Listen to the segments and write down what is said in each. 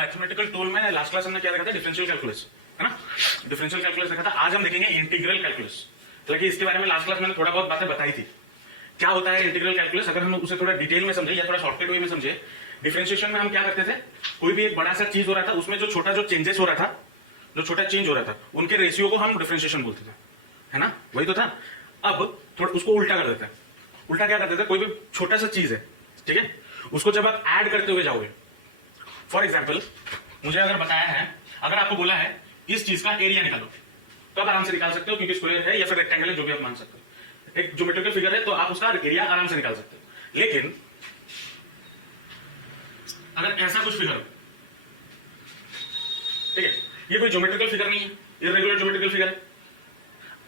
Mathematical tool में last class हमने क्या देखा था, डिफरेंशियल कैलकुलस, है ना, डिफरेंशियल कैलकुलस देखा था। आज हम देखेंगे इंटीग्रल कैलकुलस। हालांकि इसके बारे में लास्ट क्लास मैंने थोड़ा बहुत बातें बताई थी, क्या होता है इंटीग्रल कैलकुलस। अगर हम उसे थोड़ा डिटेल में समझे या थोड़ा शॉर्टकट वे में समझे, डिफरेंशिएशन में हम क्या करते थे, कोई भी एक बड़ा सा चीज हो रहा था, उसमें जो छोटा जो चेंजेस हो रहा था, जो छोटा चेंज हो रहा था, उनके रेशियो को हम डिफरेंशिएशन बोलते थे, है ना, वही तो था। अब थोड़ा उसको उल्टा कर देते हैं। उल्टा क्या करते थे, कोई भी छोटा सा चीज है, ठीक है, उसको जब आप ऐड करते हुए जाओगे, फॉर एग्जाम्पल मुझे अगर बताया है, अगर आपको बोला है इस चीज का एरिया निकालो, तो आप आराम से निकाल सकते हो, क्योंकि स्क्वायर है या फिर रेक्टेंगल है, जो भी आप मान सकते हो, एक ज्योमेट्रिकल फिगर है, तो आप उसका एरिया आराम से निकाल सकते हो। लेकिन अगर ऐसा कुछ फिगर हो, ठीक है, ये कोई ज्योमेट्रिकल फिगर नहीं है, इर्रेगुलर ज्योमेट्रिकल फिगर है,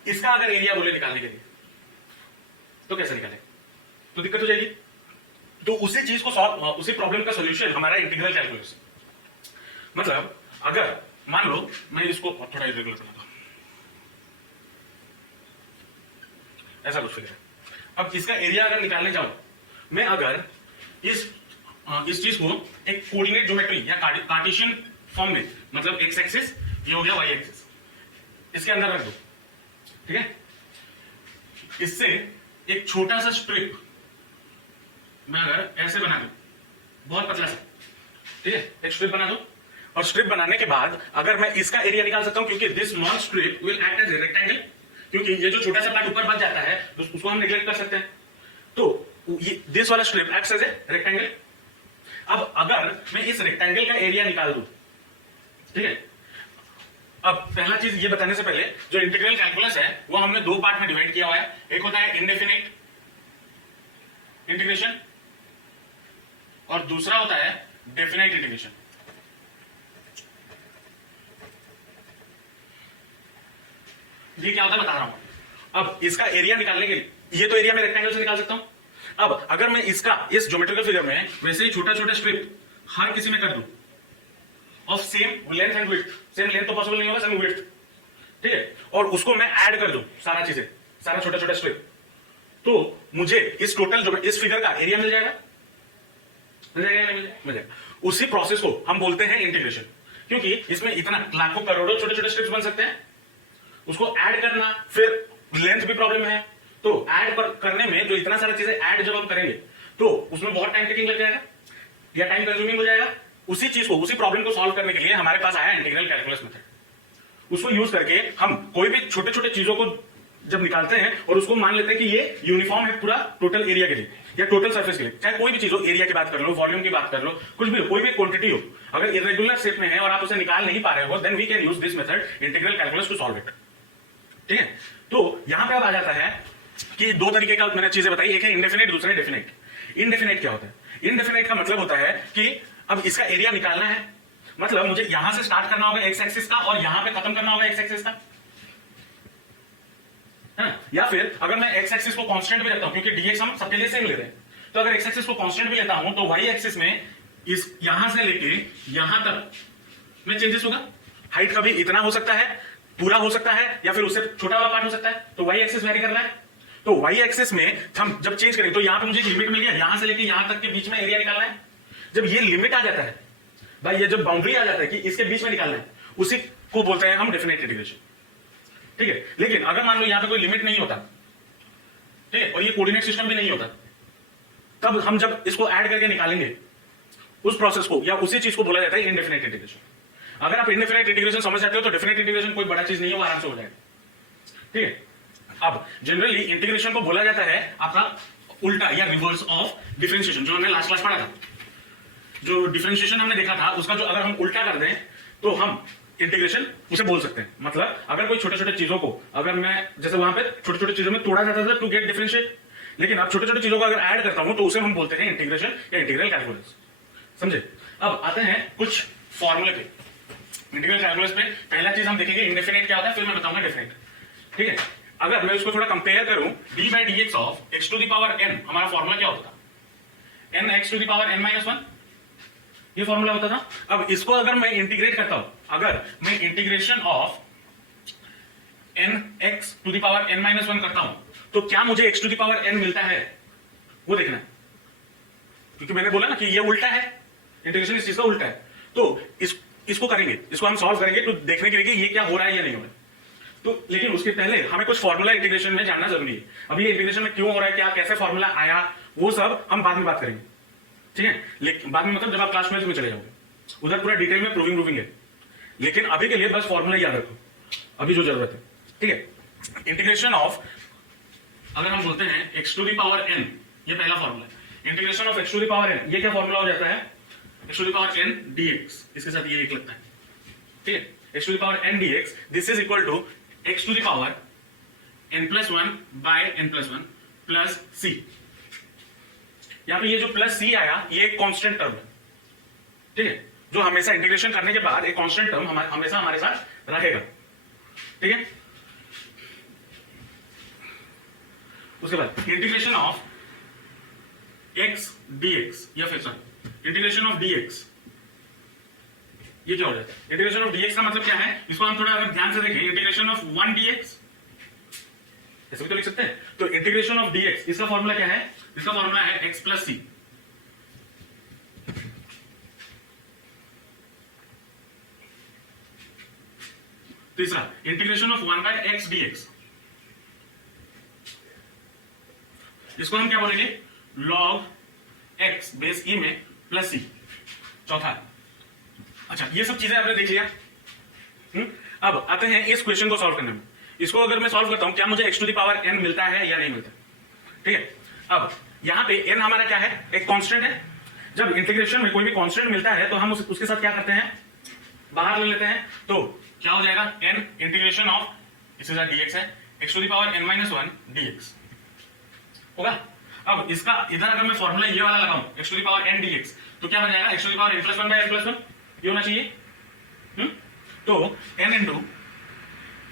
इसका अगर एरिया बोले निकालने के लिए, तो कैसे निकाले, तो दिक्कत हो जाएगी। तो उसी चीज को सॉल्व, उसी प्रॉब्लम का सॉल्यूशन हमारा इंटीग्रल कैलकुलस। मतलब अगर मान लो मैं इसको थोड़ा इर्रेगुलर बना दूं, ऐसा कुछ फिगर है, अब इसका एरिया अगर निकालने जाऊं मैं, अगर इस चीज को एक कोऑर्डिनेट ज्योमेट्री या कार्टेशियन फॉर्म में, मतलब एक्स एक्सिस ये हो गया, वाई एक्सिस इसके अंदर रख दो, ठीक है, इससे एक छोटा सा स्ट्रिप मैं अगर ऐसे बना दूं, बहुत पतला सा, ठीक है, एक स्ट्रिप बना दो, और स्ट्रिप बनाने के बाद अगर मैं इसका एरिया निकाल सकता हूं, क्योंकि this small strip will act as a rectangle, क्योंकि ये जो छोटा सा पार्ट ऊपर बच जाता है तो उसको हम नेग्लेक्ट कर सकते हैं, तो ये दिस वाला strip acts as a rectangle. अब अगर मैं इस रेक्टेंगल का एरिया निकाल दूं, ठीक है, अब पहला चीज ये बताने से पहले, जो इंटीग्रल कैलकुलस है वो हमने दो पार्ट में डिवाइड किया हुआ है। एक होता है इंडेफिनिट इंटीग्रेशन और दूसरा होता है डेफिनाइट इंटीग्रेशन। ये क्या होता है बता रहा हूं। अब इसका एरिया निकालने के लिए, ये तो एरिया मैं रेक्टेंगल से निकाल सकता हूं। अब अगर मैं इसका इस ज्योमेट्रिकल फिगर में वैसे ही छोटा छोटा स्ट्रिप हर किसी में कर दूं of same length and width, same length तो पॉसिबल नहीं होगा, सेम विड्थ, ठीक है, और उसको मैं ऐड कर दूं सारा चीजें, सारा छोटा छोटा स्ट्रिप, तो मुझे इस टोटल जो इस फिगर का एरिया मिल जाएगा, मिल जाएगा नहीं मिल जाएगा। उसी प्रोसेस को हम बोलते हैं इंटीग्रेशन, क्योंकि इसमें इतना लाखों करोड़ों छोटे छोटे स्ट्रिप्स बन सकते हैं, उसको ऐड करना, फिर लेंथ भी प्रॉब्लम है, तो ऐड करने में जो इतना सारा चीजें ऐड जब हम करेंगे तो उसमें बहुत टाइम टेकिंग लग जाएगा या टाइम कंज्यूमिंग हो जाएगा। उसी चीज को, उसी प्रॉब्लम को सॉल्व करने के लिए हमारे पास आया इंटीग्रल कैलकुलस मेथड। उसको यूज करके हम कोई भी छोटे छोटे चीजों को जब निकालते हैं और उसको मान लेते हैं कि ये यूनिफॉर्म है पूरा टोटल एरिया के लिए या टोटल सरफेस के लिए, चाहे कोई भी चीज हो, एरिया की बात कर लो, वॉल्यूम की बात कर लो, कुछ भी हो, कोई भी क्वांटिटी हो, अगर इरेगुलर शेप में है और आप उसे निकाल नहीं पा रहे हो, then we can use this method integral calculus to solve it, ठीक है। तो यहां पे अब आ जाता है कि दो तरीके का मैंने चीजें बताई, एक है इंडेफिनिट, दूसरा है डेफिनेट। इंडेफिनेट क्या होता है? इंडेफिनेट का मतलब होता है कि अब इसका एरिया निकालना है, मतलब मुझे यहां से स्टार्ट करना होगा एक्स एक्सिस का और यहां पे खत्म करना होगा एक्स एक्सिस का, है ना? या फिर अगर मैं एक्स एक्सिस को कांस्टेंट भी रखता हूं, क्योंकि डीएक्स हम सबके लिए सेम ले रहे हैं, तो अगर एक्स एक्सिस को कांस्टेंट भी लेता हूं तो वाई एक्सिस में इस यहां से लेके यहां तक में चेंजेस होगा। हाइट कभी इतना हो सकता है, पूरा हो सकता है, या फिर उससे छोटा वाला पार्ट हो सकता है, तो वाई एक्सिस वेरी कर रहा है। तो वाई एक्सिस में हम जब चेंज करें तो यहां पे मुझे लिमिट मिल गया, यहां से लेके यहां तक के बीच में एरिया निकालना है। जब ये लिमिट आ जाता है भाई, ये जब बाउंड्री आ जाता है कि इसके बीच में निकालना है, उसी को बोलते हैं हम डेफिनेट इंटीग्रेशन, ठीक है। लेकिन अगर मान लो यहां पे कोई लिमिट नहीं होता, ठीक है, और ये कोऑर्डिनेट सिस्टम भी नहीं होता, तब हम जब इसको ऐड करके निकालेंगे उस प्रोसेस को या उसी चीज को बोला जाता है इनडेफिनेट इंटीग्रेशन। अगर आप इनडेफिनेट इंटीग्रेशन समझ जाते हो तो डेफिनेट इंटीग्रेशन कोई बड़ा चीज नहीं है, वो आराम से हो जाएगा, ठीक है। अब जनरली इंटीग्रेशन को बोला जाता है आपका उल्टा या रिवर्स ऑफ डिफरेंशिएशन, जो हमने लास्ट क्लास पढ़ा था। जो डिफरेंशिएशन हमने देखा था उसका जो अगर हम उल्टा कर दें तो हम इंटीग्रेशन उसे बोल सकते हैं। मतलब अगर कोई छोटे छोटे चीजों को, अगर मैं जैसे वहां पे छोटे छोटे चीजों में तोड़ा जाता था टू गेट डिफरेंशिएट, लेकिन अब छोटे छोटे चीजों को अगर ऐड करता हूं तो उसे हम बोलते हैं इंटीग्रेशन या इंटीग्रल कैलकुलस, समझे। अब आते हैं कुछ फॉर्मूले पे इंटीग्रल कैलकुलस पे। पहला चीज हम देखेंगे इंडेफिनेट क्या होता है, फिर मैं बताऊंगा डेफिनेट, ठीक है। अगर मैं उसको थोड़ा कंपेयर करूं, d by dx of x to the power n, हमारा फॉर्मूला क्या होता था, n x to the power n minus 1, ये फॉर्मूला होता था। अब इसको अगर मैं इंटीग्रेट करता हूं, अगर मैं integration of n x to the power n minus 1 करता हूं, तो क्या मुझे x to the power n मिलता है, वो देखना है, क्योंकि मैंने बोला ना कि ये उल्टा है, इंटीग्रेशन इस चीज का उल्टा है। तो इसको करेंगे, इसको हम सॉल्व करेंगे तो देखने के लिए कि ये क्या हो रहा है या नहीं हो रहा है। तो लेकिन उसके पहले हमें कुछ फॉर्मूला इंटीग्रेशन में जानना जरूरी है। अभी ये इंटीग्रेशन में क्यों हो रहा है, क्या कैसे फॉर्मूला आया, वो सब हम बाद में बात करेंगे, ठीक है। लेकिन बाद में मतलब जब आप क्लास 12 में चले जाओगे, उधर पूरा डिटेल में प्रूविंग है। लेकिन अभी के लिए बस फॉर्मूला याद रखो, अभी जो जरूरत है, ठीक है। इंटीग्रेशन ऑफ, अगर हम बोलते हैं x to the power n, ये पहला फॉर्मूला है। Integration of x to the power n, ये क्या फॉर्मूला हो जाता है, x to the power n dx, इसके साथ ये एक लगता है, ठीक है। x to the power n dx, this is equal to x to the power n plus 1 by n plus 1 plus c। यहां पे ये जो प्लस c आया, ये एक कांस्टेंट टर्म है, ठीक है, जो हमेशा इंटीग्रेशन करने के बाद एक कांस्टेंट टर्म हमेशा हमारे साथ रहेगा, ठीक है। उसके बाद इंटीग्रेशन ऑफ x dx, या फिर सॉरी इंटीग्रेशन ऑफ dx, ये क्या हो जाता है, इंटीग्रेशन ऑफ dx का मतलब क्या है, इसको हम थोड़ा अगर ध्यान से देखें, इंटीग्रेशन ऑफ 1 dx ऐसे भी तो लिख सकते हैं। तो इंटीग्रेशन ऑफ dx, इसका फॉर्मूला क्या है, इसका फॉर्मूला है x प्लस सी। तीसरा integration of 1 by x dx, इसको हम क्या बोलेंगे, log x बेस e में प्लस सी। चौथा, अच्छा ये सब चीजें आपने देख लिया। अब आते हैं इस क्वेश्चन को सॉल्व करने में। इसको अगर मैं सॉल्व करता हूं, क्या मुझे x to the power n मिलता है या नहीं मिलता, ठीक है। अब यहां पे n हमारा क्या है, एक कांस्टेंट है। जब इंटीग्रेशन में कोई भी कांस्टेंट मिलता है तो हम उसके साथ क्या करते हैं, बाहर ले लेते हैं। तो क्या हो जाएगा, n इंटीग्रेशन ऑफ, इसके साथ dx है, x to the power n minus 1 dx होगा। अब इसका इधर अगर मैं फॉर्मूला ये वाला लगाऊं, x to the power n dx, तो क्या बन जाएगा, x to the power n plus 1 by n plus 1, ये होना चाहिए। तो n into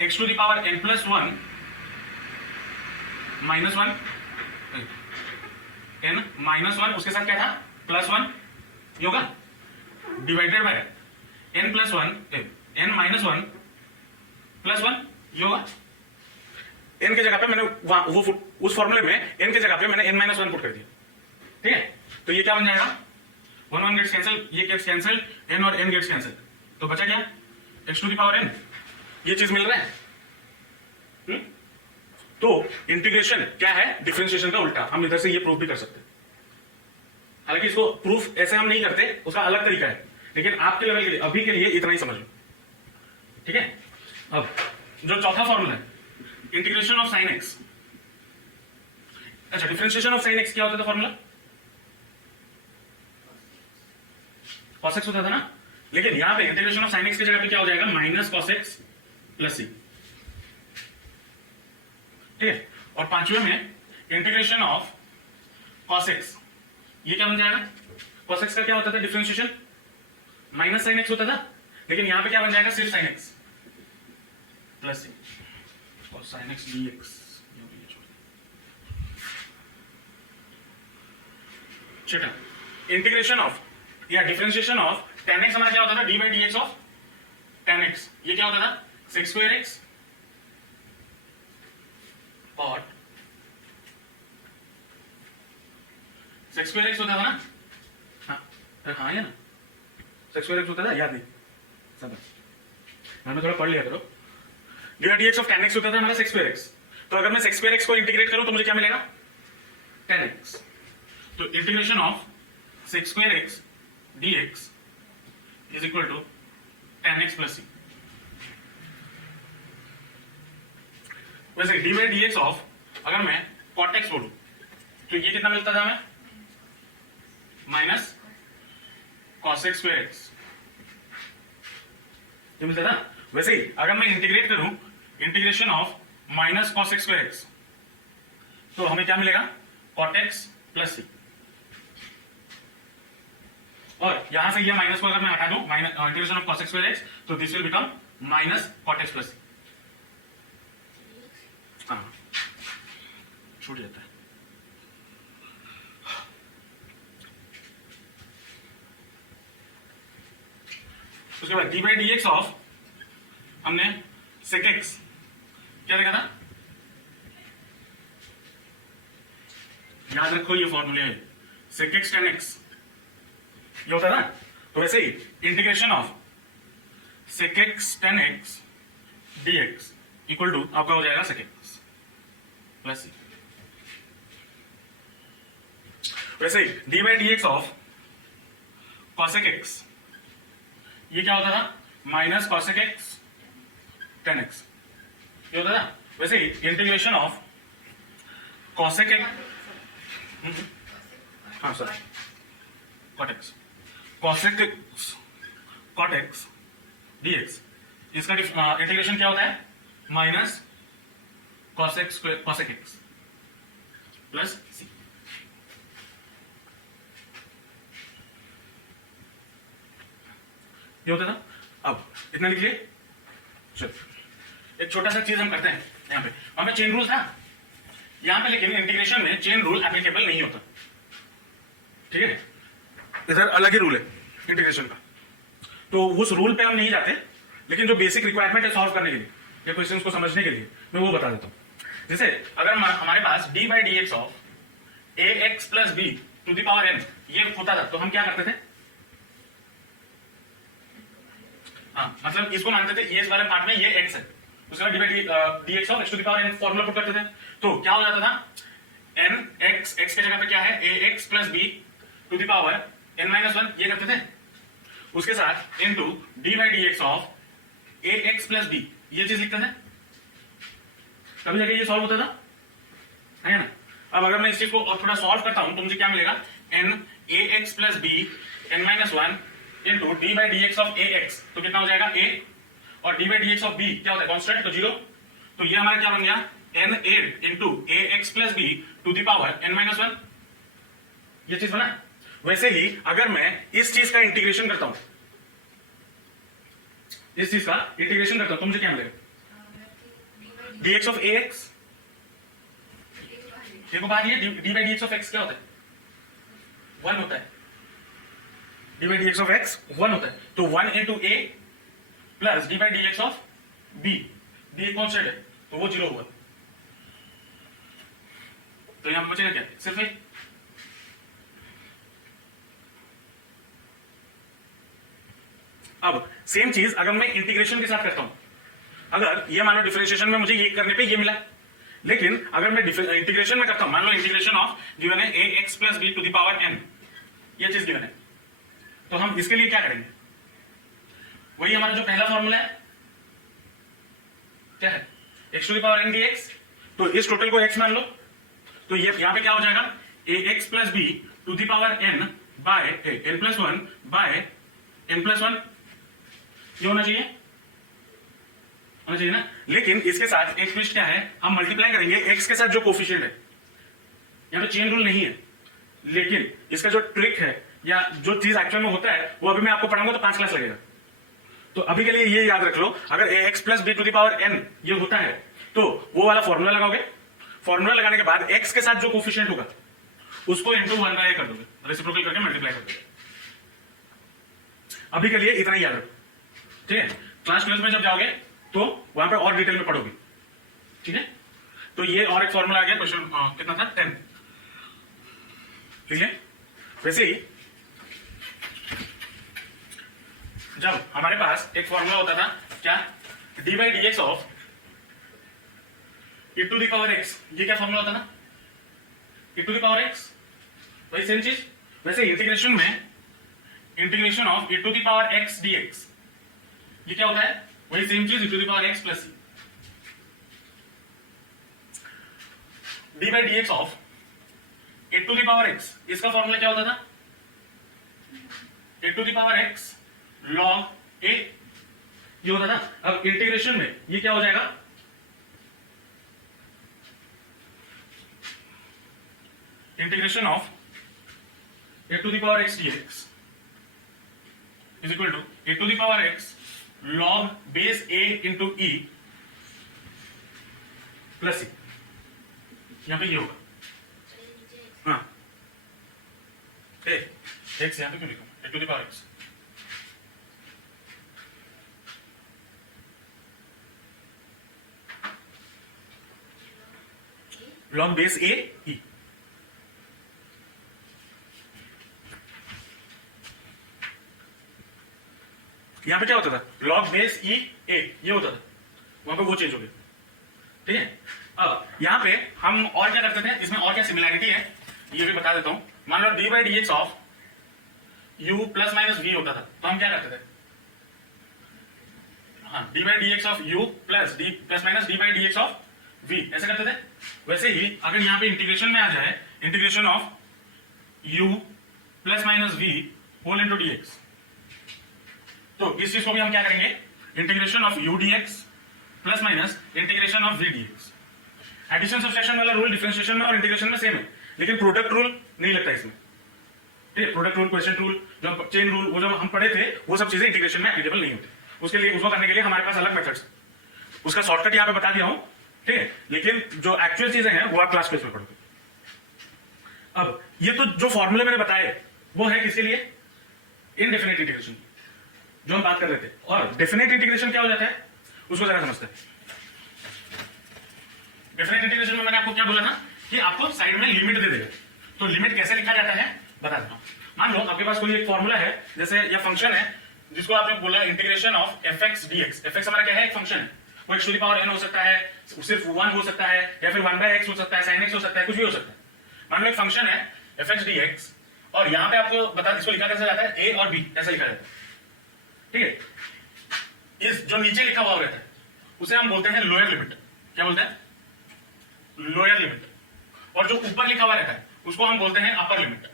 x to the power n plus 1 minus 1, n minus 1, उसके साथ क्या था, प्लस 1, ये होगा, divided by n plus 1, n minus 1 plus 1, ये होगा। n के जगह पे मैंने वो उस फॉर्मूले में n के जगह पे मैंने n माइनस 1 पुट कर दिया, ठीक है। तो ये क्या बन जाएगा, 1 1 गेट्स कैंसिल, ये गेट्स कैंसिल, n और n गेट्स कैंसिल, तो बचा क्या, x to the power n, ये चीज मिल रहा है। तो इंटीग्रेशन क्या है, डिफरेंशिएशन का उल्टा। हम इधर से ये प्रूफ भी कर सकते हैं, हालांकि इसको प्रूफ ऐसे हम नहीं करते, उसका अलग तरीका है, लेकिन आपके लेवल के लिए अभी के लिए इतना ही समझ लो, ठीक है। अब जो चौथा फॉर्मूला है, इंटीग्रेशन ऑफ साइन एक्स, अच्छा डिफरेंशिएशन ऑफ साइन एक्स क्या होता था फॉर्मूला, cos x होता था ना, लेकिन यहां पे इंटीग्रेशन ऑफ साइन एक्स की जगह पे क्या हो जाएगा, माइनस cos x प्लस सी, ठीक है। और पांचवें में इंटीग्रेशन ऑफ cos x, ये क्या बन जाएगा, cos x का क्या होता था डिफरेंशिएशन, माइनस साइन x होता था, लेकिन यहां पे क्या बन जाएगा, सिर्फ साइन x प्लस सी और साइन x dx। छठा इंटीग्रेशन ऑफ या डिफरेंशिएशन ऑफ tan x, हमारा क्या होता था, d by dx of tan x, ये क्या होता था, sec स्क्वायर x और sec स्क्वायर x होता था ना, हाँ या ना, sec स्क्वायर x होता था, याद नहीं सब मैंने थोड़ा पढ़ लिया करो। d by dx of tan x होता था हमारा sec स्क्वायर x, तो अगर मैं sec स्क्वायर x को इंटीग्रेट करूं तो मुझे क्या मिलेगा, tan x। तो integration of sec square x dx is equal to tan x plus c. वैसे d by d x of, अगर मैं cot x बोलूं तो ये कितना मिलता था हमें, minus cos x square x, ये मिलता था। वैसे ही अगर मैं इंटीग्रेट करूं, integration of minus cos x square x, तो हमें क्या मिलेगा, cot x प्लस सी। और यहां से ये माइनस को अगर मैं हटा दूं, minus integration of cos x square x, तो this will become minus cot x plus c. हाँ छूट जाता है। उसके बाद d by d x of, हमने sec x क्या देखा था, याद रखो ये फॉर्मूले sec x tan x, ये होता था। तो वैसे ही integration of sec x tan x dx equal to आपका हो जाएगा sec x प्लस c। वैसे ही d by d x of cosec x ये क्या होता था, minus cosec x tan x ये होता था। वैसे ही इंटीग्रेशन ऑफ cosec x हाँ sir cot x cosec x cot x dx इसका इंटीग्रेशन क्या होता है, minus cosec square cosec x plus c। ये होता था। अब इतना लिखिए। चलो एक छोटा सा चीज हम करते हैं यहाँ पे, हमें चेन रूल था यहाँ पे, लेकिन इंटीग्रेशन में चेन रूल एप्लीकेबल नहीं होता, ठीक है। इधर अलग ही रूल है इंटीग्रेशन का, तो उस रूल पे हम नहीं जाते, लेकिन जो बेसिक रिक्वायरमेंट है सॉल्व करने के लिए या क्वेश्चंस को समझने के लिए मैं वो बता देता हूँ। जैसे अगर हमारे पास d by d x of a x plus b to the power n ये होता था, तो हम क्या करते थे, हाँ मतलब इसको मानते थे ये वाले पार्ट में ये एक्स है, उसके बाद d by d x of x to the power n formula put करते थे। तो क्या हो जाता था, एन एक्स एक्स के जगह पे क्या है a x plus b to the power n minus one ये करते थे, उसके साथ into d by d x of a x plus b ये चीज लिखते थे, तभी जाके ये सॉल्व होता था, है ना। अब अगर मैं इस चीज को और थोड़ा सॉल्व करता हूं तो मुझे क्या मिलेगा, n a x plus b n minus one into d by d x of a x, तो कितना हो जाएगा ए, और d by d x of b क्या होता है कॉन्स्टेंट, तो जीरो। तो ये हमारा क्या बन गया, n a into a x plus b to the power n minus one, ये चीज बना। वैसे ही अगर मैं इस चीज का इंटीग्रेशन करता हूं, इस चीज का इंटीग्रेशन करता हूं तो मुझे क्या मिलेगा, dx ऑफ ax, देखो बात ये d by d x of x क्या होता है, वन होता है, d by d x of x one होता है, तो one into a plus d by d x of b, the constant है तो वो जीरो हुआ, तो यहां बचेगा क्या, सिर्फ ए। अब सेम चीज अगर मैं इंटीग्रेशन के साथ करता हूं, अगर ये मान लो डिफरेंशिएशन में मुझे ये करने पे ये मिला, लेकिन अगर मैं इंटीग्रेशन में करता हूं, मान लो इंटीग्रेशन ऑफ गिवन है a x plus b to the power n, ये चीज गिवन है, तो हम इसके लिए क्या करेंगे, वही हमारा जो पहला फॉर्मूला है क्या है, x to the power n d x, तो इस टोटल को एक्स मान लो, तो ये यहां पे क्या हो जाएगा, a x plus b to the power n by n plus one by n plus one, ये होना चाहिए ना। लेकिन इसके साथ एक ट्विस्ट क्या है, हम मल्टीप्लाई करेंगे एक्स के साथ जो कोफिशिएंट है, यहां पे चेन रूल नहीं है, लेकिन इसका जो ट्रिक है या जो चीज एक्चुअल में होता है वो अभी मैं आपको पढ़ाऊंगा तो 5 क्लास लगेगा। तो अभी के लिए ये याद रख लो, अगर a x plus b to the power n ये होता है तो वो वाला फॉर्मूला लगाओगे, फॉर्मूला लगाने के बाद एक्स के साथ जो कोफिशिएंट होगा उसको इंटू वन बाय कर दोगे, रेसिप्रोकल करके मल्टीप्लाई कर दोगे। अभी के लिए इतना ही याद रखो, ठीक है। क्लास 12 में जब जाओगे तो वहां पर और डिटेल में पढ़ोगे, ठीक है। तो ये और एक फॉर्मूला आ गया, क्वेश्चन कितना था 10, ठीक है। वैसे ही जब हमारे पास एक फॉर्मूला होता था क्या, d by d x of e to the power x, ये क्या फॉर्मूला होता था, e to the power x, वही सेम चीज। वैसे इंटीग्रेशन में integration of e to the power x dx ये क्या होता है, वही सेम चीज e to the power x plus c, d by d x of a to the power x, इसका फॉर्मूला क्या होता था, a to the power x log a, ये होता था। अब इंटीग्रेशन में ये क्या हो जाएगा, integration of a to the power x dx is equal to a to the power x log base a into e plus c, यहां पे ये होगा, हाँ एक्स यहां पे क्यों लिखा, a to the power x, log base a e, यहाँ पे क्या होता था, लॉग बेस ई ए ये होता था, वहां पे वो चेंज हो गया। ठीक है, अब यहाँ पे हम और क्या करते थे, इसमें और क्या सिमिलैरिटी है ये भी बता देता हूं। मान लो d by d x of u plus minus v होता था, तो हम क्या करते थे, हाँ d by d x of u plus minus d by d x of v ऐसे करते थे। वैसे ही अगर यहाँ पे इंटीग्रेशन में आ जाए, integration of u plus minus v whole into d x, तो इस चीज को भी हम क्या करेंगे, integration of u d x plus minus integration of v d x. Addition subtraction वाला रूल डिफरेंशिएशन में और इंटीग्रेशन में सेम है, लेकिन प्रोडक्ट रूल नहीं लगता इसमें। ठीक है, प्रोडक्ट रूल, क्वेश्चन रूल, जो चेन रूल, वो जो हम पढ़े थे वो सब चीजें इंटीग्रेशन में एप्लीकेबल नहीं होती। उसके लिए, उसको करने के लिए हमारे पास अलग मेथड्स, उसका शॉर्टकट यहाँ पे बता दिया हूं। ठीक है, लेकिन जो एक्चुअल चीजें हैं वो आप क्लास क्लास में पढ़ोगे। अब ये तो जो फॉर्मूले मैंने बताए वो है किसके लिए, इनडेफिनेट इंटीग्रेशन जो हम बात कर रहे थे। और डेफिनेट इंटीग्रेशन क्या हो जाता है उसको जरा समझते हैं। डेफिनेट इंटीग्रेशन में मैंने आपको क्या बोला था कि आपको साइड में लिमिट दे देगा, तो लिमिट कैसे लिखा जाता है बता देता हूं। मान लो आपके पास कोई एक फॉर्मूला है, जैसे यह फंक्शन है जिसको आपने बोला integration of f x d x. F x हमारा क्या है, एक फंक्शन है, वो x to the power n हो सकता है, सिर्फ 1 हो सकता है, या फिर 1 बाय एक्स हो सकता है, साइन एक्स हो सकता है, कुछ भी हो सकता है। मान लो एक फंक्शन है एफ एक्स डी एक्स, और यहां पे आपको बता, इसको लिखा कैसे जाता है, ए और बी ऐसा लिखा जाता है। ठीक है, इस जो नीचे लिखा हुआ रहता है उसे हम बोलते हैं लोअर लिमिट। क्या बोलते हैं, लोअर लिमिट। और जो ऊपर लिखा हुआ रहता है उसको हम बोलते हैं अपर लिमिट।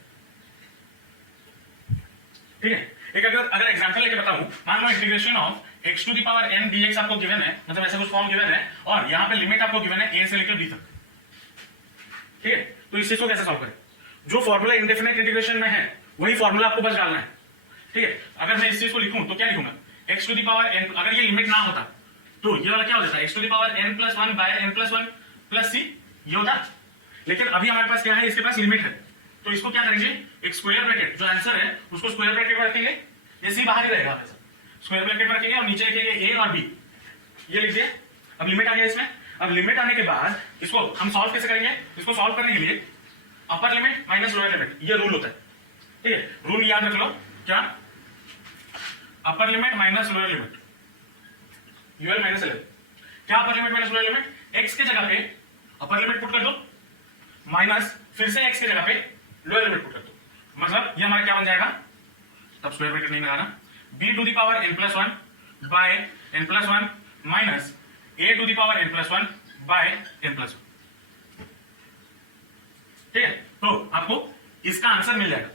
ठीक है, एक अगर एग्जांपल लेके बताऊं, मान लो integration of x to the power n dx आपको गिवन है, मतलब ऐसा कुछ फॉर्म गिवन है, और यहां पे लिमिट आपको गिवन है a से लेकर b तक। ठीक है, तो इस चीज को कैसे सॉल्व करें, जो फॉर्मूला इंडेफिनेट इंटीग्रेशन में है वही फॉर्मूला आपको बस डालना है। ठीक है, अगर मैं इस चीज को लिखूं तो क्या लिखूंगा, x to the power n, अगर ये लिमिट ना होता तो ये वाला क्या हो जाता है, x to the power n plus 1 by n plus 1 plus c ये होता। लेकिन अभी हमारे पास क्या है, इसके पास लिमिट है, तो इसको क्या करेंगे, एक स्क्वायर ब्रैकेट जो आंसर है उसको स्क्वायर ब्रैकेट में रखेंगे, ये सी बाहर ही रहेगा हमेशा, स्क्वायर ब्रैकेट में रखेंगे और नीचे लिखेंगे a और b, ये लिख दिया। अब लिमिट आ गया इसमें। अब लिमिट आने के बाद इसको हम सॉल्व कैसे करेंगे, इसको सॉल्व करने के लिए upper limit minus lower limit ये रूल होता है। ठीक है, रूल याद रख लो, क्या, upper limit minus lower limit, UL minus L. क्या upper limit minus lower limit, x के जगह पे अपर लिमिट पुट कर दो, माइनस फिर से एक्स के जगह पे लोअर लिमिट पुट कर दो, मतलब ये हमारा क्या बन जाएगा, तब स्क्वायर ब्रैकेट नहीं लगाना, b to the power n plus 1 by n plus 1 minus a to the power n plus 1 by n plus 1। ठीक है, तो आपको इसका आंसर मिल जाएगा।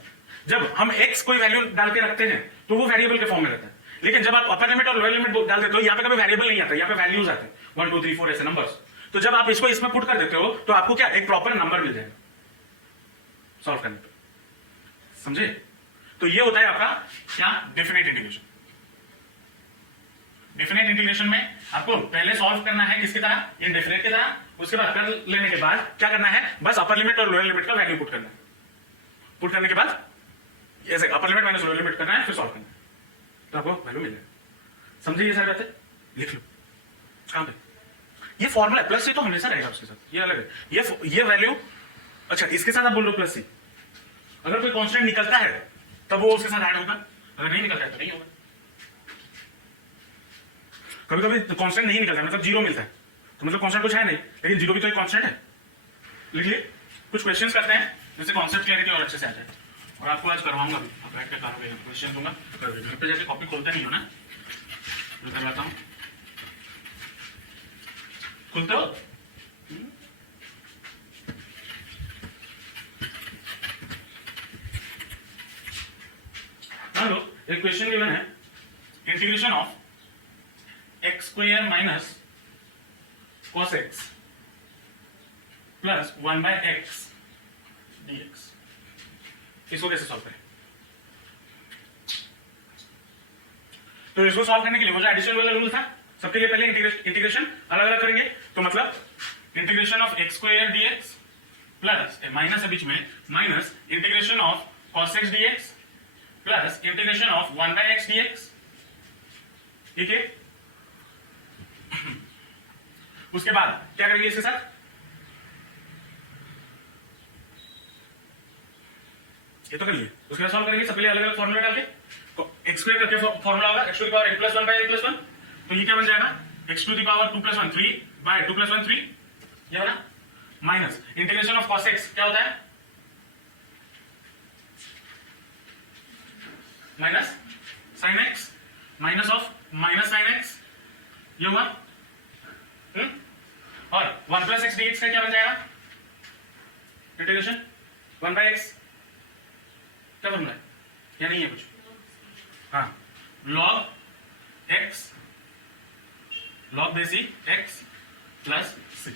जब हम x कोई वैल्यू डाल के रखते हैं तो वो वेरिएबल के फॉर्म में रहता है, लेकिन जब आप अपर लिमिट और लोअर लिमिट डाल देते हो, यहाँ पे कभी वेरिएबल नहीं आता, यहाँ पे वैल्यूज आते हैं 1 2 3 4 ऐसे नंबर्स। तो जब आप इसको इसमें पुट कर देते हो तो आपको क्या, एक प्रॉपर नंबर मिल जाएगा सॉल्व करने पे, समझे। तो ये होता है आपका क्या, डेफिनेट इंटीग्रेशन। डेफिनेट इंटीग्रेशन में आपको पहले सॉल्व करना है किसकी तरह, इनडेफिनेट की तरह, उसके बाद कर लेने के बाद क्या करना है, बस अपर लिमिट और लोअर लिमिट का वैल्यू पुट करना है। पुट करने के बाद ऐसे अपर लिमिट माइनस लोअर लिमिट करना है, फिर सॉल्व करना है, तो आपको वैल्यू मिल जाएगा। समझे ये सारी बातें, लिख लो कहां पे, ये फॉर्मूला प्लस सी तो हमेशा रहेगा उसके साथ, ये अलग है, ये वैल्यू, अच्छा इसके साथ आप बोल लो प्लस सी, अगर कोई कांस्टेंट निकलता है तब वो उसके साथ ऐड होगा, अगर नहीं निकलता है तो नहीं होगा। कभी कभी कांस्टेंट नहीं निकलता है, मतलब जीरो मिलता है, तो मतलब कांस्टेंट कुछ है नहीं, लेकिन जीरो भी तो एक कांस्टेंट है। लिख लिए, कुछ क्वेश्चंस करते हैं जिससे कॉन्सेप्ट क्लैरिटी और अच्छे से आ जाए, और आपको आज करवाऊंगा भी, आप बैठ के करोगे, क्वेश्चन दूंगा, घर पे जाके कॉपी खोलते नहीं हो ना, मैं करवाता हूँ, खुलते हो, मान लो एक क्वेश्चन गिवन है, integration of x square minus cos x plus 1 by x dx, इसको कैसे सॉल्व करें। तो इसको सॉल्व करने के लिए वो जो एडिशन वाला रूल था, सबके लिए पहले इंटीग्रेशन अलग अलग करेंगे, तो मतलब integration of x square dx plus minus है बीच में, minus integration of cos x dx plus integration of 1 by x dx। ठीक है, उसके बाद क्या करेंगे इसके साथ, ये तो कर लिए, उसके बाद सॉल्व करेंगे सबके लिए अलग अलग फॉर्मूला डाल के, एक्स स्क्वायर का क्या फॉर्मूला होगा, x to the power n plus 1 by n plus 1। तो ये क्या बन जाएगा, x to the power 2 plus 1 3 by 2 plus 1 3, ये होगा minus integration of cos x क्या होता है, minus sin x minus of minus sin x, ये हुआ। और 1 प्लस एक्स dx का क्या बन जाएगा, इंटीग्रेशन 1 बाय x, क्या फॉर्मूला है या नहीं है कुछ, हाँ log x log बेसी x प्लस c।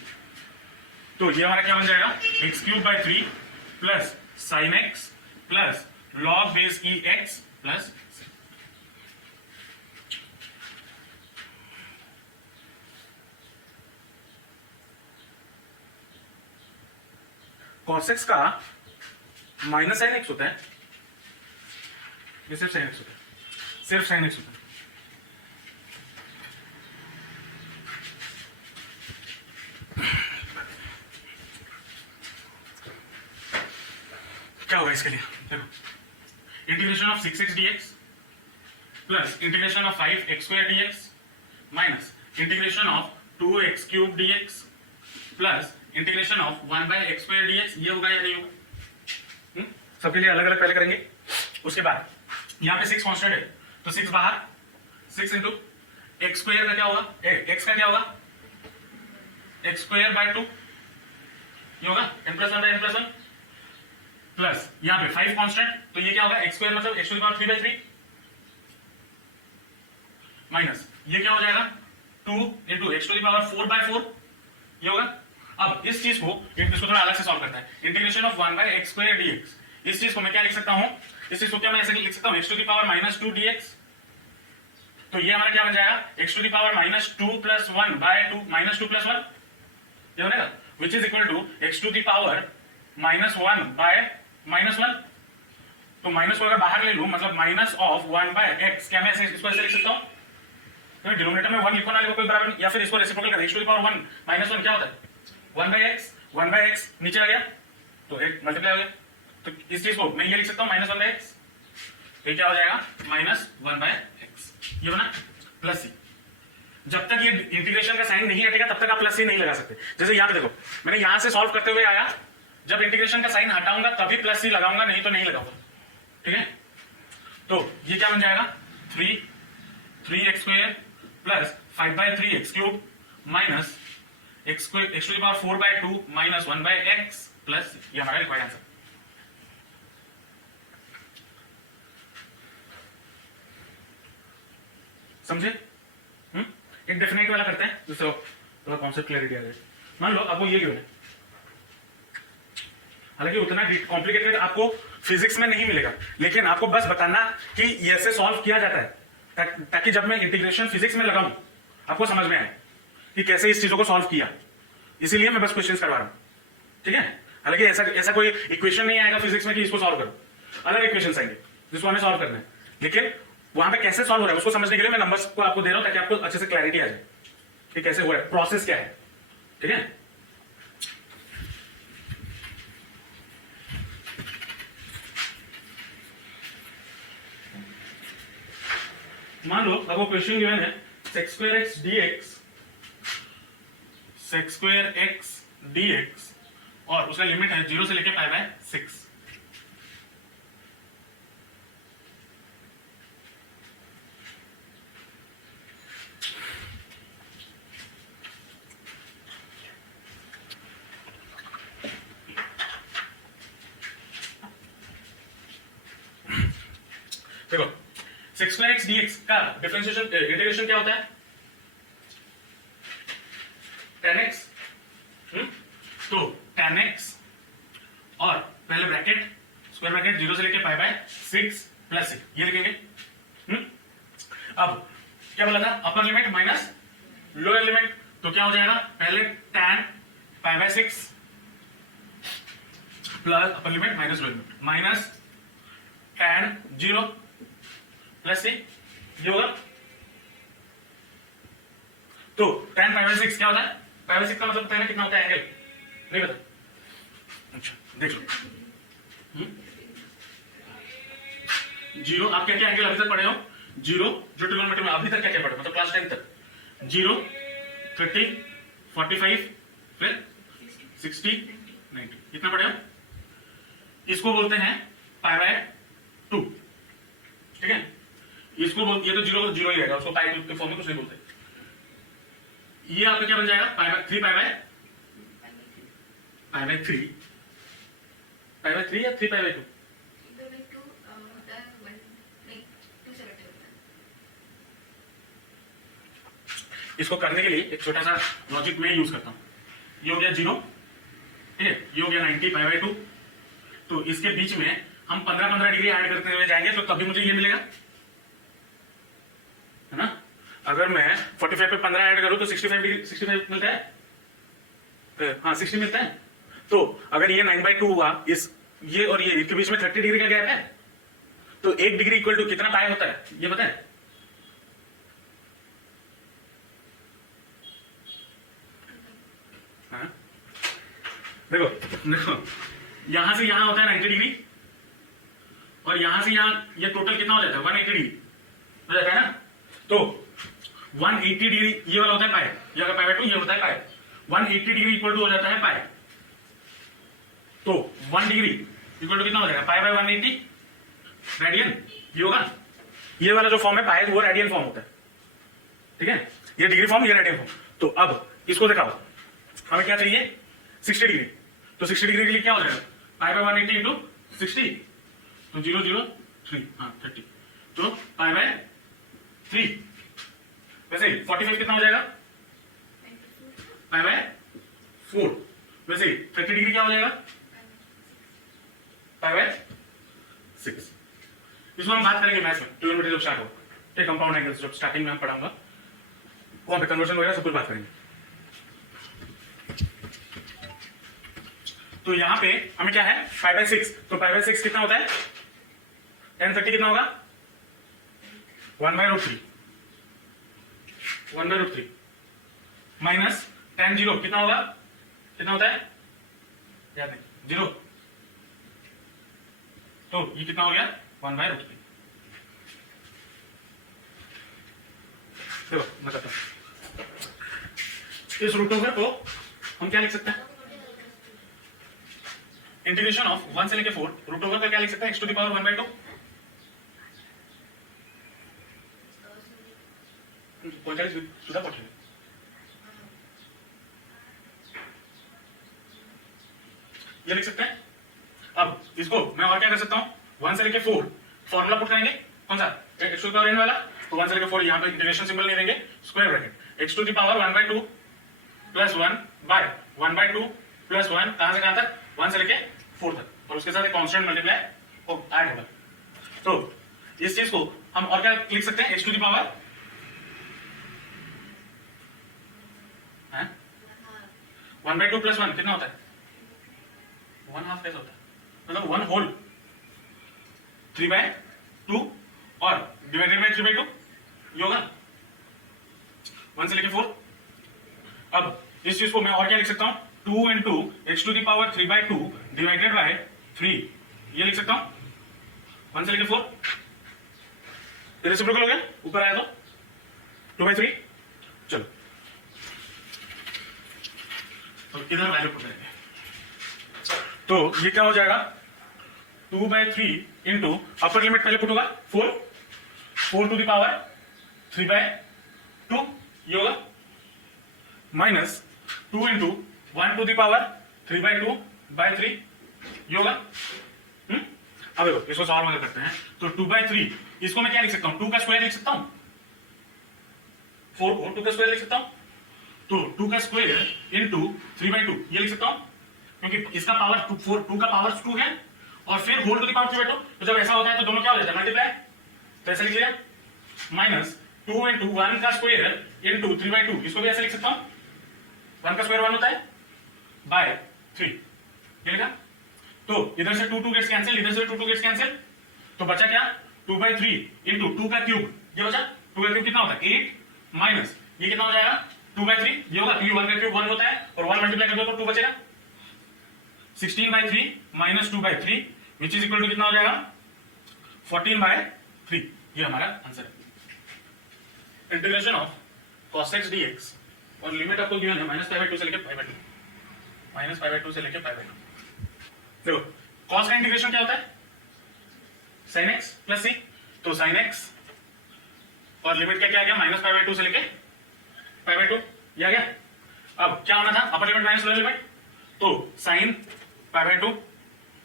तो ये हमारा क्या बन जाएगा, x cube by 3 plus sine x plus log base E x plus c। cos x का माइनस साइन एक्स होता है, ये सिर्फ साइन एक्स होता है, सिर्फ साइन एक्स होता है। क्या होगा इसके लिए, देखो integration of 6x dx plus integration of 5x square dx minus integration of 2x cube dx plus integration of 1 by x square dx, ये होगा या नहीं होगा, सबके लिए अलग अलग पहले करेंगे। उसके बाद यहाँ पे 6 कांस्टेंट है तो 6 बाहर, 6 इंटू एक्स स्क्वायर का क्या होगा, एक्स का क्या होगा, एक्स स्क्वायर बाय 2, ये होगा n plus 1 by n plus 1 plus यहाँ पे 5 कांस्टेंट, तो ये क्या होगा, एक्स स्क्वायर मतलब x to the power 3 by 3 minus ये क्या हो जाएगा 2 into x to the power 4 by 4, ये होगा। अब इस चीज को इसको थोड़ा अलग से सॉल्व करता है, integration of 1 by x square dx, इस चीज को मैं क्या लिख सकता हूं, इस चीज को क्या मैं ऐसे लिख सकता हूं, x to the power minus 2 dx। तो ये हमारा क्या बन जाएगा, x to the power minus 2 plus 1 by 2 minus 2 plus 1, ये बनेगा which is equal to x to the power minus 1 by minus 1। तो माइनस को अगर बाहर ले लूं मतलब माइनस ऑफ 1 बाय एक्स, क्या मैं ऐसे इसको ऐसे लिख सकता हूं, तो डिनोमिनेटर में 1 लिखो ना लिखो कोई बराबर नहीं, या फिर इसको रेसिप्रोकल कर x to the power 1 minus 1 क्या होता है 1 बाय एक्स नीचे आ गया तो एक मल्टीप्लाई हो गया, तो इस चीज को मैं ये लिख सकता हूं माइनस 1 बाय एक्स, तो क्या हो जाएगा माइनस 1 बाय एक्स, ये बना प्लस सी। जब तक ये इंटीग्रेशन का साइन नहीं हटेगा तब तक आप प्लस सी नहीं लगा सकते। जैसे यहाँ पे देखो मैंने यहां से सॉल्व करते हुए आया, जब इंटीग्रेशन का साइन हटाऊंगा तभी प्लस सी लगाऊंगा, नहीं तो नहीं लगाऊंगा, ठीक है। तो ये क्या बन जाएगा 3x square plus 5 by 3x cube minus x square x to the power 4 by 2 minus 1 by x plus, ये हमारा रिक्वायर्ड आंसर। समझे, एक डेफिनेट वाला करते हैं जिससे थोड़ा कॉन्सेप्ट क्लैरिटी आ जाए। मान लो आपको ये गिवन है, हालांकि उतना कॉम्प्लिकेटेड आपको फिजिक्स में नहीं मिलेगा, लेकिन आपको बस बताना कि ऐसे सॉल्व किया जाता है ताकि जब मैं इंटीग्रेशन फिजिक्स में लगाऊं आपको समझ में आए कि कैसे इस चीजों को सॉल्व किया, इसीलिए मैं बस क्वेश्चंस करवा रहा हूं, ठीक है। हालांकि ऐसा कोई इक्वेशन नहीं आएगा फिजिक्स में कि इसको सॉल्व करो, अलग इक्वेशन आएंगे जिसको हमें सॉल्व करना है, लेकिन वहां पे कैसे सॉल्व हो रहा है उसको समझने के लिए मैं नंबर्स को आपको दे रहा हूं ताकि आपको अच्छे से क्लैरिटी आ जाए कि कैसे हो रहा है, प्रोसेस क्या है, ठीक है। मान लो अब वो क्वेश्चन गिवन है sec स्क्वायर x dx और उसका लिमिट है 0 से लेके पाई बाय 6। देखो sec स्क्वायर x dx का डिफरेंशिएशन इंटीग्रेशन क्या होता है tan x, तो tan x और पहले ब्रैकेट स्क्वायर ब्रैकेट 0 से लेके पाई बाय 6 प्लस 6 ये लिखेंगे। अब क्या बोला था, अपर लिमिट माइनस लोअर लिमिट, तो क्या हो जाएगा पहले tan pi by 6 plus upper limit minus lower limit minus tan 0 plus से ये होगा, तो tan पाई बाय 6 क्या होता है, पाई बाय 6 का मतलब पता है कितना होता है एंगल, नहीं पता, अच्छा देख लो। जीरो, आप क्या क्या एंगल अभी तक पढ़े हो? जीरो, जो ट्रिग्नोमेट्री में अभी तक क्या क्या पढ़े मतलब क्लास 10 तक? 0, 30, 45, फिर 60, 90, कितना पढ़े हो? इसको बोलते हैं पाई बाय 2, ठीक है? इसको ये तो जीरो जीरो ही रहेगा, उसको पाई के फॉर्म में कुछ नहीं बोलते। ये आपका क्या बन जाएगा? Pi by 3 pi by 3, pi by 3 या 3 पाई बाय 2? इसको करने के लिए एक छोटा सा लॉजिक में यूज करता हूं। ये हो गया 0, ठीक है, ये हो गया 90 पाई बाय 2। तो इसके बीच में हम 15-15 डिग्री ऐड करते हुए जाएंगे तो तभी मुझे ये मिलेगा, है ना? अगर मैं 45 पे 15 ऐड करूं तो 65 डिग्री 65 मिलता है, हाँ 60 मिलता है। तो अगर ये 9/2 हुआ, इस ये और ये इसके बीच में 30 डिग्री का गैप है, तो 1 डिग्री इक्वल टू कितना पाई होता है ये पता है? हाँ? देखो देखो, यहां से यहां होता है 90 डिग्री और यहां से यहां ये टोटल कितना हो जाता है? 180 डिग्री हो जाता है ना? तो 180 डिग्री ये वाला होता है पाई, ये अगर पाई बाय 2 ये होता है पाई, 180 डिग्री इक्वल टू हो जाता है पाई। तो 1 डिग्री इक्वल टू कितना हो जाएगा? पाई बाय 180 रेडियन, ये होगा। ये वाला जो फॉर्म है पाई वो रेडियन फॉर्म होता है, ठीक है? ये डिग्री फॉर्म, ये रेडियन फॉर्म। तो अब इसको दिखाओ, हमें क्या चाहिए? 60 डिग्री। तो 60 डिग्री के लिए क्या हो जाएगा? पाई बाय 180 इंटू 60, तो 003, हाँ 30, तो पाई बाय 3। वैसे 45 कितना हो जाएगा? Pi by 4। वैसे 30 डिग्री क्या हो जाएगा? Pi by 6। इसमें हम बात करेंगे मैथ्स में, ट्रिग्नोमेट्री जब स्टार्ट हो, ठीक, कंपाउंड एंगल्स जब स्टार्टिंग में हम पढ़ाऊंगा, वहां पे कन्वर्जन वगैरह सब कुछ बात करेंगे। तो यहाँ पे हमें क्या है? Pi by 6। तो पाई बाय 6 कितना होता है? 10/30 कितना होगा? 1/√3, 1/√3 माइनस tan 0 कितना होगा? कितना होता है? याद नहीं, 0। तो ये कितना हो गया? 1/√3। देखो मैं करता हूं, इस रूट ओवर को हम क्या लिख सकते हैं? इंटीग्रेशन ऑफ 1 से लेके 4 रूट ओवर का क्या लिख सकते हैं? x to the power 1/2। 45 Sudha पढ़ रहे, ये लिख सकते हैं। अब इसको मैं और क्या कर सकता हूं? 1 से लेके 4 फॉर्मूला पुट करेंगे, कौन सा? x to the power n वाला। तो 1 से लेके 4 यहां पे इंटीग्रेशन सिंबल नहीं देंगे, square bracket x to the power 1/2 plus 1 by 1/2 plus 1, कहां से कहां तक? 1 से लेके 4 तक, और उसके साथ एक कांस्टेंट मल्टीप्लाई ऐड होगा। तो इस चीज को हम और क्या लिख सकते हैं? x to the power 1/2 plus 1 कितना होता है? 1/2 कैसे होता है? मतलब 1 होल 3/2 और डिवाइडेड बाय 3/2 ये होगा 1 से लेके 4। अब इस चीज को मैं और क्या लिख सकता हूं? 2 into x to the power 3/2 divided by 3, ये लिख सकता हूं 1 से लेके 4। रेसिप्रोकल हो गया, ऊपर आया तो 2/3। चलो तो इधर वैल्यू पुट करेंगे, तो ये क्या हो जाएगा? 2/3 इंटू अपर लिमिट पहले पुट होगा 4 टू द पावर 3/2 ये होगा, minus 2 into 1 to the power 3/2/3 ये होगा। अब देखो इसको सॉल्व वगैरह करते हैं। तो 2/3 इसको मैं क्या लिख सकता हूं? 2 का स्क्वायर लिख सकता हूं, 4 को 2 का स्क्वायर लिख सकता हूं। तो 2 का स्क्वायर इंटू 3/2 ये लिख सकता हूं, क्योंकि इसका पावर 2 का पावर 2 है और फिर होल टू द पावर 3/2। तो जब ऐसा होता है तो दोनों क्या हो जाता है? मल्टीप्लाई। तो ऐसे लिख लिया, माइनस 2 इंटू 1 का स्क्वायर इंटू 3/2, इसको भी ऐसे लिख सकता हूं, 1 का स्क्वायर 1 होता है बाय 3, ये लिखा। तो इधर से 2 गेट्स कैंसिल, इधर से 2 गेट्स कैंसिल, तो बचा क्या? 2/3 इंटू 2 का क्यूब, ये बचा 2 का क्यूब कितना होता है? 8 माइनस ये कितना हो जाएगा? 2/3 ये होगा, क्योंकि 1 का क्यूब 1 होता है और 1 मल्टीप्लाई कर दो तो 2 बचेगा। 16/3 minus 2/3 which is equal to कितना हो जाएगा? 14/3 ये हमारा आंसर है। Integration of cos x dx और लिमिट आपको गिवन है -π/2 से लेके π/2, -π/2 से लेके π/2। देखो cos का इंटीग्रेशन क्या होता है, sin x प्लस c, तो sin x और लिमिट क्या क्या आ गया, -π/2 से लेके π/2 ये आ गया। अब क्या होना था, अपर लिमिट माइनस लोअर लिमिट, तो sin π/2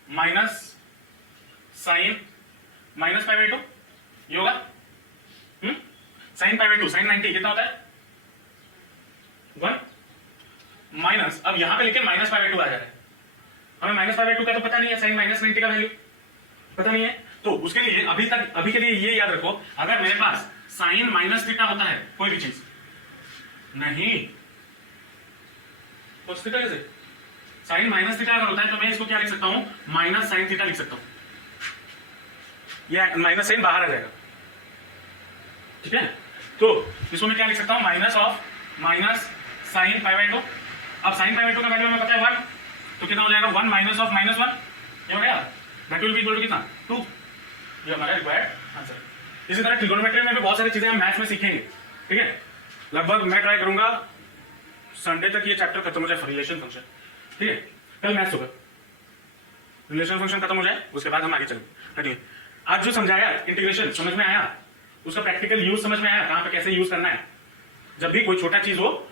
माइनस sin -π/2 ये होगा sin π/2 sin 90 कितना होता है 1 माइनस, अब यहां पे लेके -π/2 आ जा रहा है, हमें -π/2 का तो पता नहीं है, sin -90 का वैल्यू पता नहीं है, तो उसके लिए अभी के लिए ये याद रखो, अगर मेरे पास sin -θ होता है कोई भी चीज नहीं, तो कैसे sin -θ अगर होता है तो मैं इसको क्या लिख सकता हूं, -sin θ लिख सकता हूं, यह माइनस साइन बाहर आ जाएगा, ठीक है। तो इसको मैं क्या लिख सकता हूं, माइनस sin π/2। अब sin π/2 का वैल्यू हमें पता है 1, तो कितना हो जाएगा 1 माइनस ऑफ -1, ये हो गया, that will be equal to कितना 2, ये हमारा रिक्वायर्ड आंसर है। इसी तरह ट्रिगोनोमेट्री में भी बहुत सारी चीजें हम मैथ्स में सीखेंगे, ठीक है। लगभग मैं ट्राई करूंगा संडे तक ये चैप्टर खत्म हो जाए, रिलेशन फंक्शन, ठीक है। कल मैथ्स होगा, रिलेशन फंक्शन खत्म हो जाए, उसके बाद हम आगे चलेंगे, ठीक है। आज जो समझाया इंटीग्रेशन समझ में आया, उसका प्रैक्टिकल यूज समझ में आया, कहां पे कैसे यूज करना है, जब भी कोई छोटा चीज हो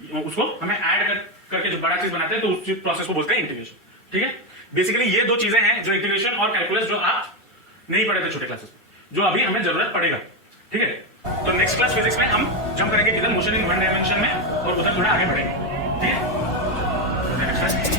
उसको हमें ऐड करके जो बड़ा चीज बनाते हैं तो उस प्रोसेस को बोलते हैं इंटीग्रेशन, ठीक है। बेसिकली ये दो चीजें हैं जो इंटीग्रेशन और कैलकुलस जो आप नहीं पढ़े थे छोटे क्लासेस में, जो अभी हमें जरूरत पड़ेगा, ठीक है। तो नेक्स्ट क्लास फिजिक्स में हम जंप करेंगे किधर, मोशन इन वन डायमेंशन में, और उधर थोड़ा आगे बढ़ेंगे, ठीक है।